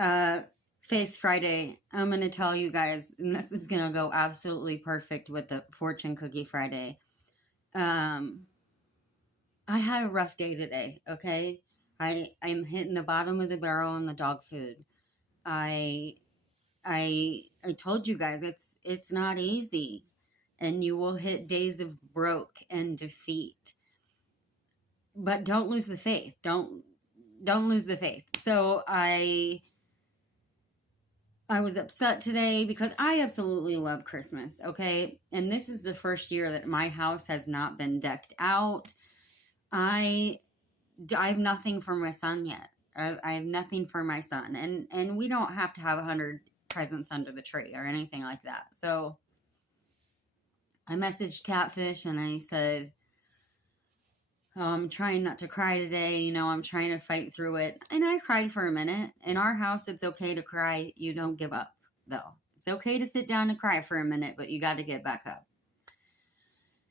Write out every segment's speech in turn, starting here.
Uh, Faith Friday. I'm going to tell you guys, and this is going to go absolutely perfect with the Fortune Cookie Friday. Um, I had a rough day today, okay? I'm hitting the bottom of the barrel on the dog food. I I told you guys it's not easy, and you will hit days of broke and defeat. But don't lose the faith. Don't lose the faith. So I was upset today because I absolutely love Christmas, okay? And this is the first year that my house has not been decked out. I I have nothing for my son yet. I have nothing for my son, and we don't have to have 100 presents under the tree or anything like that. So I messaged Catfish and I said, oh, I'm trying not to cry today. I'm trying to fight through it. And I cried for a minute. In our house, it's okay to cry. You don't give up, though. It's okay to sit down and cry for a minute, but you got to get back up.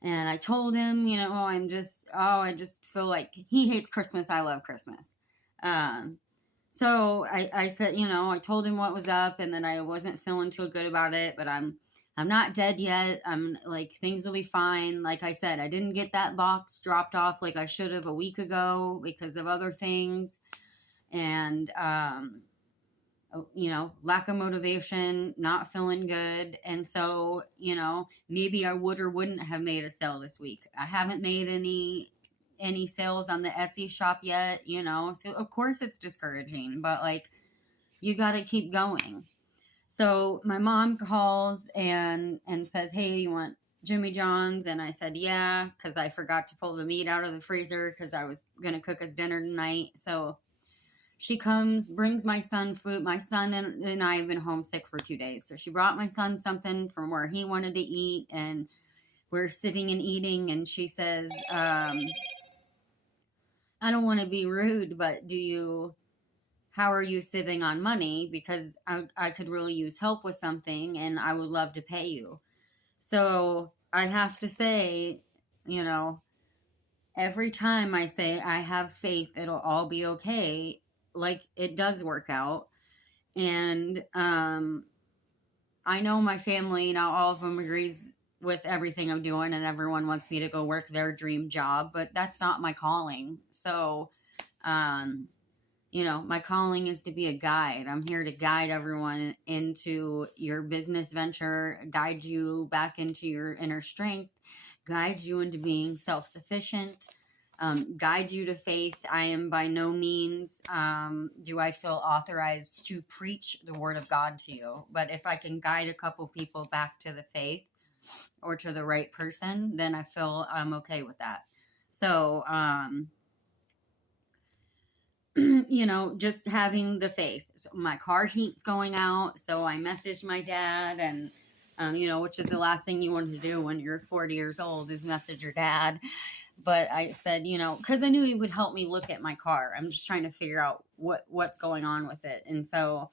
And I told him, I just feel like he hates Christmas. I love Christmas. So I said, I told him what was up and that I wasn't feeling too good about it, but I'm not dead yet. I'm like, things will be fine. Like I said, I didn't get that box dropped off like I should have a week ago because of other things. And, lack of motivation, not feeling good. And so, maybe I would or wouldn't have made a sale this week. I haven't made any sales on the Etsy shop yet, so of course it's discouraging, but like, you got to keep going. So my mom calls and says, hey, you want Jimmy John's? And I said, yeah, because I forgot to pull the meat out of the freezer because I was going to cook us dinner tonight. So she comes, brings my son food. My son and I have been homesick for 2 days. So she brought my son something from where he wanted to eat. And we're sitting and eating. And she says, I don't want to be rude, but how are you sitting on money? Because I could really use help with something and I would love to pay you. So I have to say, every time I say I have faith, it'll all be okay. Like it does work out. And I know my family, now all of them agrees with everything I'm doing and everyone wants me to go work their dream job, but that's not my calling. So, my calling is to be a guide. I'm here to guide everyone into your business venture, guide you back into your inner strength, guide you into being self-sufficient, guide you to faith. I am by no means do I feel authorized to preach the word of God to you. But if I can guide a couple people back to the faith or to the right person, then I feel I'm okay with that. So, just having the faith. So my car heat's going out, so I messaged my dad, and which is the last thing you want to do when you're 40 years old is message your dad. But I said, because I knew he would help me look at my car. I'm just trying to figure out what's going on with it. And so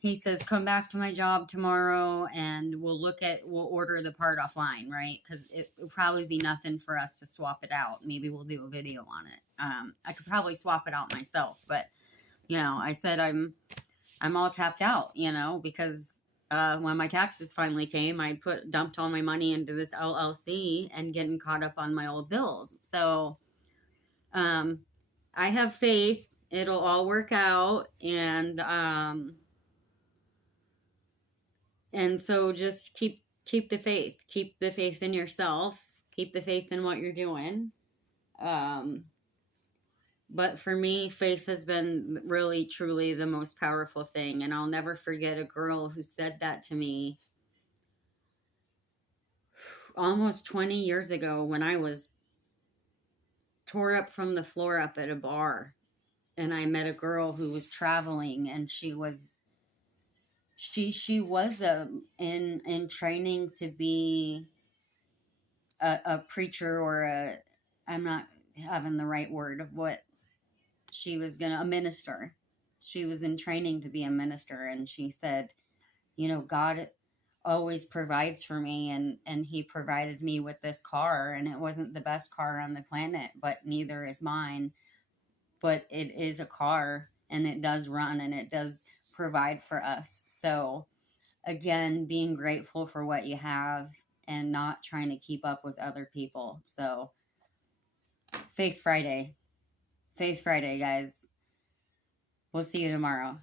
he says, come back to my job tomorrow and we'll order the part offline, right? Because it will probably be nothing for us to swap it out. Maybe we'll do a video on it. I could probably swap it out myself, but I said I'm all tapped out, because when my taxes finally came, I dumped all my money into this LLC and getting caught up on my old bills. So I have faith it'll all work out, and so just keep the faith. Keep the faith in yourself. Keep the faith in what you're doing. But for me, faith has been really, truly the most powerful thing. And I'll never forget a girl who said that to me almost 20 years ago when I was tore up from the floor up at a bar. And I met a girl who was traveling, and she was in training to be a preacher, or I'm not having the right word of what she was a minister. She was in training to be a minister, and she said, God always provides for me, and he provided me with this car, and it wasn't the best car on the planet, but neither is mine, but it is a car, and it does run, and it does provide for us. So, again, being grateful for what you have and not trying to keep up with other people. So, Faith Friday. Faith Friday, guys. We'll see you tomorrow.